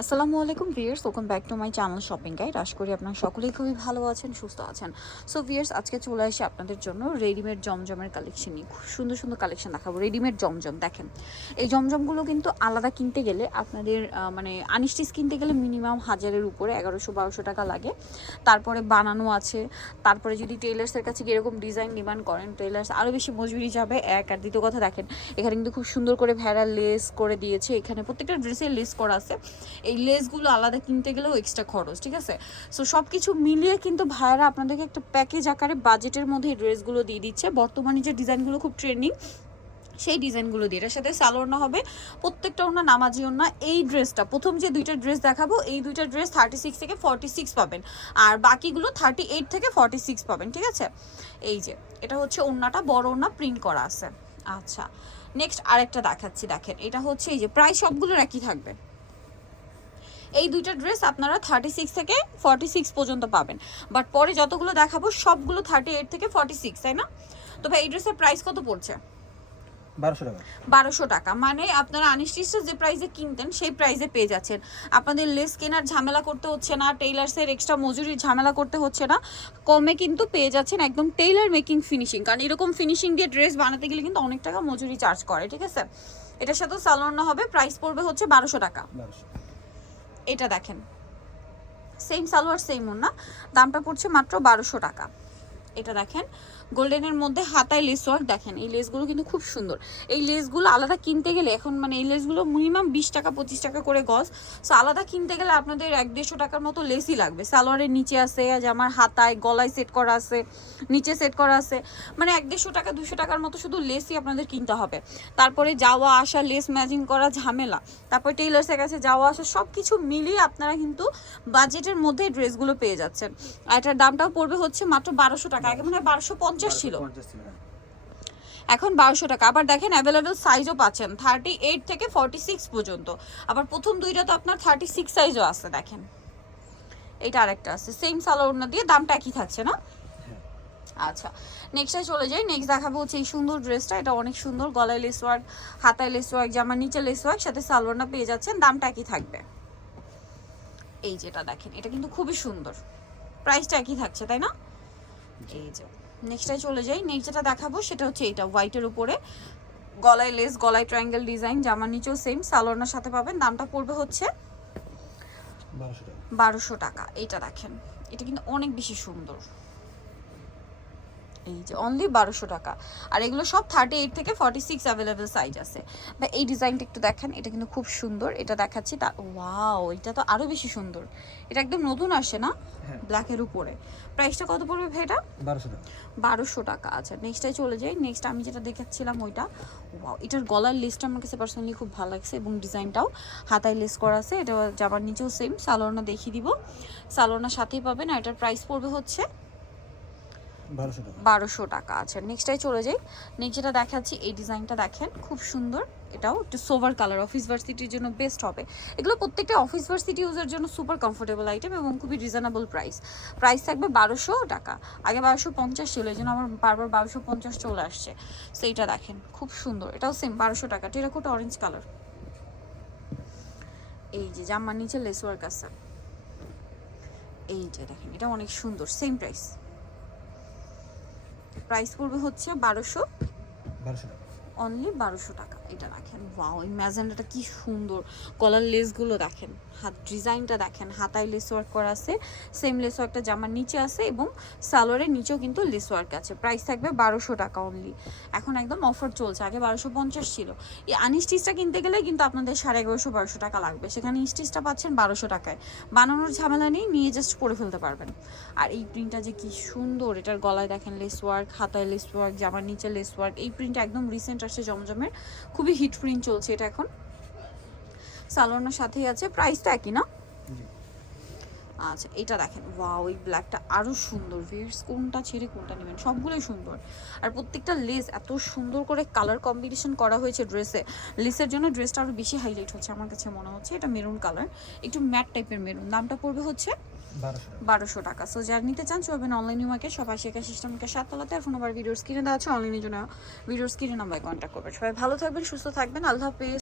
আসসালামু আলাইকুম viewers welcome back to my channel shopping guide. আশা করি আপনারা সকলেই খুবই ভালো আছেন, সুস্থ আছেন। সো ভিয়ার্স আজকে চলে আসি আপনাদের জন্য রেডিমেড জমজমের কালেকশন নিয়ে। খুব সুন্দর সুন্দর কালেকশন দেখাবো, রেডিমেড জমজম, দেখেন। এই জমজমগুলো কিন্তু আলাদা কিনতে গেলে আপনাদের মানে আনিস্টিস কিনতে গেলে মিনিমাম হাজারের উপরে, এগারোশো বারোশো টাকা লাগে। তারপরে বানানো আছে, তারপরে যদি টেলার্সের কাছে এরকম ডিজাইন ডিমান্ড করেন টেলার্স আরও বেশি মজুরি যাবে, এক। আর দ্বিতীয় কথা দেখেন, এখানে কিন্তু খুব সুন্দর করে ভেড়া লেস করে দিয়েছে, এখানে প্রত্যেকটা ড্রেসের লেস করা আছে। এই লেসগুলো আলাদা কিনতে গেলেও এক্সট্রা খরচ, ঠিক আছে? সো সব কিছু মিলিয়ে কিন্তু ভাইয়ারা আপনাদেরকে একটা প্যাকেজ আকারে বাজেটের মধ্যে এই ড্রেসগুলো দিয়ে দিচ্ছে। বর্তমানে যে ডিজাইনগুলো খুব ট্রেন্ডিং সেই ডিজাইনগুলো দিয়ে। এটার সাথে সালোয়ার হবে, প্রত্যেকটা ওনার নামাজি ওনা এই ড্রেসটা প্রথম যে দুইটা ড্রেস দেখাবো, এই দুইটা ড্রেস থার্টি সিক্স থেকে ফর্টি সিক্স পাবেন। আর বাকিগুলো থার্টি এইট থেকে ফর্টি সিক্স পাবেন, ঠিক আছে? এই যে, এটা হচ্ছে ওনাটা বড় ওনা প্রিন্ট করা আছে। আচ্ছা নেক্সট আরেকটা দেখাচ্ছি, দেখেন। এটা হচ্ছে এই যে, প্রায় সবগুলোর একই থাকবে। এই দুইটা ড্রেস আপনারা থার্টি সিক্স থেকে ফর্টি সিক্স পর্যন্ত পাবেন। বাট পরে যতগুলো দেখাবো সবগুলো থার্টি এইট থেকে ফর্টি সিক্স তাই না? তো ভাই এই ড্রেসের প্রাইস কত পড়ছে? বারোশো টাকা। মানে আপনারা আনিস্টিসটা যে প্রাইসে কিনতেন সেই প্রাইসে পেয়ে যাচ্ছেন। আপনাদের লেস কেনার ঝামেলা করতে হচ্ছে না টেইলার্সের এক্সট্রা মজুরির ঝামেলা করতে হচ্ছে না। কমে কিন্তু পেয়ে যাচ্ছেন একদম টেইলার মেকিং ফিনিশিং কারণ এরকম ফিনিশিং দিয়ে ড্রেস বানাতে গেলে কিন্তু অনেক টাকা মজুরি চার্জ করে ঠিক আছে? এটার সাথেও সালোয়ার হবে প্রাইস পড়বে হচ্ছে বারোশো টাকা। এটা দেখেন। সেম সালোয়ার সেম ওনা দামটা পড়ছে মাত্র বারোশো টাকা। এটা দেখেন। গোল্ডেনের মধ্যে হাতায় লেস ওয়ার্ক দেখেন। এই লেসগুলো কিন্তু খুব সুন্দর। এই লেসগুলো আলাদা কিনতে গেলে এখন মানে এই লেসগুলো মিনিমাম বিশ টাকা, পঁচিশ টাকা করে গজ। সো আলাদা কিনতে গেলে আপনাদের এক দেড়শো টাকার মতো লেসই লাগবে। সালোয়ারের নিচে আছে জামার হাতায় গলায় সেট করা আছে, নিচে সেট করা আছে। মানে এক দেড়শো টাকা, দুশো টাকার মতো শুধু লেসই আপনাদের কিনতে হবে। তারপরে যাওয়া আসা লেস ম্যাচিং করা, ঝামেলা। তারপর টেইলার্সের কাছে যাওয়া আসা সব কিছু মিলিয়ে আপনারা কিন্তু বাজেটের মধ্যে ড্রেসগুলো পেয়ে যাচ্ছেন। আর এটার দামটাও পড়বে হচ্ছে মাত্র বারোশো টাকা। আগে মনে বারোশো পঞ্চাশ ছিল। হ্যাঁ। এখন বারোশো টাকা। আবার দেখেন অ্যাভেলেবেল সাইজও পাচ্ছেন থার্টি এইট থেকে ফর্টি সিক্স পর্যন্ত। আবার প্রথম দুইটা তো আপনার থার্টি সিক্স সাইজও আছে দেখেন। এইটা আরেকটা আছে সেম সালোয়ার দিয়ে দামটা একই থাকছে না? হ্যাঁ। আচ্ছা নেক্সটে চলে যাই। নেক্সট দেখাবো হচ্ছে এই সুন্দর ড্রেসটা এটা অনেক সুন্দর গলায় লেস ওয়ার্ক হাতায় লেস ওয়ার্ক জামার নিচে লেস ওয়ার্ক সাথে সালোয়ারটা পেয়ে যাচ্ছেন দামটা একই থাকবে। এই যেটা দেখেন এটা কিন্তু খুবই সুন্দর। প্রাইসটা একই থাকছে তাই না? এই যে। নেক্সটে চলে যাই। নেক্সট যেটা দেখাবো সেটা হচ্ছে এটা হোয়াইটের উপরে। গলায় লেস গলায় ট্রায়াঙ্গেল ডিজাইন জামার নিচেও সেম সালোয়ারনার সাথে পাবেন। দামটা পড়বে হচ্ছে বারোশো টাকা। এটা দেখেন এটা কিন্তু অনেক বেশি সুন্দর। এই যে অনলি বারোশো টাকা। আর এগুলো সব থার্টি এইট থেকে ফর্টি সিক্স অ্যাভেলেবেল সাইজ আছে। বা এই ডিজাইনটা একটু দেখেন এটা কিন্তু খুব সুন্দর। এটা দেখাচ্ছি তা ওয়াও এটা তো আরও বেশি সুন্দর। এটা একদম নতুন আসে না? ব্ল্যাকের উপরে। প্রাইসটা কত পড়বে ভাই এটা? বারোশো টাকা। বারোশো টাকা। আচ্ছা নেক্সটে চলে যাই। নেক্সট আমি যেটা দেখাচ্ছিলাম ওইটা ওয়াও এটার গলার লেসটা আমার কাছে পার্সোনালি খুব ভালো লাগছে এবং ডিজাইনটাও হাতায় লেস করা আছে। এটা যাবার নিচেও সেম সালোয়ারনা দেখিয়ে দিব। সালোয়ারনার সাথেই পাবেন। আর এটার প্রাইস পড়বে হচ্ছে বারোশো টাকা। আচ্ছা নেক্সটটাই চলে যাই। নেক্সট যেটা দেখাচ্ছি, এই ডিজাইনটা দেখেন, খুব সুন্দর। এটাও একটু সোভার কালার অফিস ভার্সিটির জন্য বেস্ট হবে। এগুলো প্রত্যেকটা অফিস ভার্সিটি ইউজের জন্য সুপার কমফোর্টেবল আইটেম এবং খুবই রিজনেবল প্রাইস প্রাইস থাকবে বারোশো টাকা। আগে বারোশো পঞ্চাশ ছিল, এই জন্য আমার বারবার বারোশো পঞ্চাশ চলে আসছে। সেইটা দেখেন, খুব সুন্দর। এটাও সেম বারোশো টাকা। টেরাকোটা অরেঞ্জ কালার এই যে, জামার নিচে লেস ওয়ার্ক আছে। এই যে, দেখেন, এটা অনেক সুন্দর সেম প্রাইস প্রাইস পড়বে হচ্ছে বারোশো বারোশো টাকা। অনলি বারোশো টাকা। এটা দেখেন ওয়াও এই ম্যাজেন্ডাটা কি সুন্দর। কলার লেসগুলো দেখেন, হাত ডিজাইনটা দেখেন, হাতায় লেস ওয়ার্ক করা আছে সেম লেস ওয়ার্কটা জামার নিচে আছে এবং সালোয়ারের নিচেও কিন্তু লেস ওয়ার্ক আছে। প্রাইস থাকবে বারোশো টাকা অনলি এখন একদম অফার চলছে, আগে বারোশো পঞ্চাশ ছিল। এই আনস্টিচটা কিনতে গেলে কিন্তু আপনাদের সাড়ে এগারোশো, বারোশো টাকা লাগবে। সেখানে স্টিচটা পাচ্ছেন বারোশো টাকায়। বানানোর ঝামেলা নেই, নিয়ে জাস্ট পরে ফেলতে পারবেন। আর এই প্রিন্টটা যে কি সুন্দর, এটার গলায় দেখেন লেস ওয়ার্ক হাতায় লেস ওয়ার্ক জামার নিচে লেস ওয়ার্ক এই প্রিন্টটা একদম রিসেন্ট আসছে জমজমের। খুবই হিট প্রিন্ট চলছে এটা এখন। সালোয়ারের সাথেই আছে প্রাইসটা একই না? আচ্ছা এটা দেখেন ওয়াও ওই ব্ল্যাকটা আরও সুন্দর ভিয়ার্স কোনটা ছেড়ে কোনটা নেবেন সবগুলোই সুন্দর। আর প্রত্যেকটা লেস এত সুন্দর করে কালার কম্বিনেশন করা হয়েছে ড্রেসে লেসের জন্য ড্রেসটা আরও বেশি হাইলাইট হচ্ছে আমার কাছে মনে হচ্ছে এটা মেরুন কালার একটু ম্যাট টাইপের মেরুন দামটা পড়বে হচ্ছে বারোশো টাকা। সো যারা নিতে চান, চলবেন অনলাইন মার্কেট সবাই শেখা সিস্টেমকে সাত তলাতে, এখন আবার ভিডিওর স্ক্রিনে দেওয়া আছে অনলাইনের জন্য ভিডিওর স্ক্রিনে নাম্বার কন্ট্যাক্ট করবেন। সবাই ভালো থাকবেন, সুস্থ থাকবেন, আল্লাহ হাফিজ।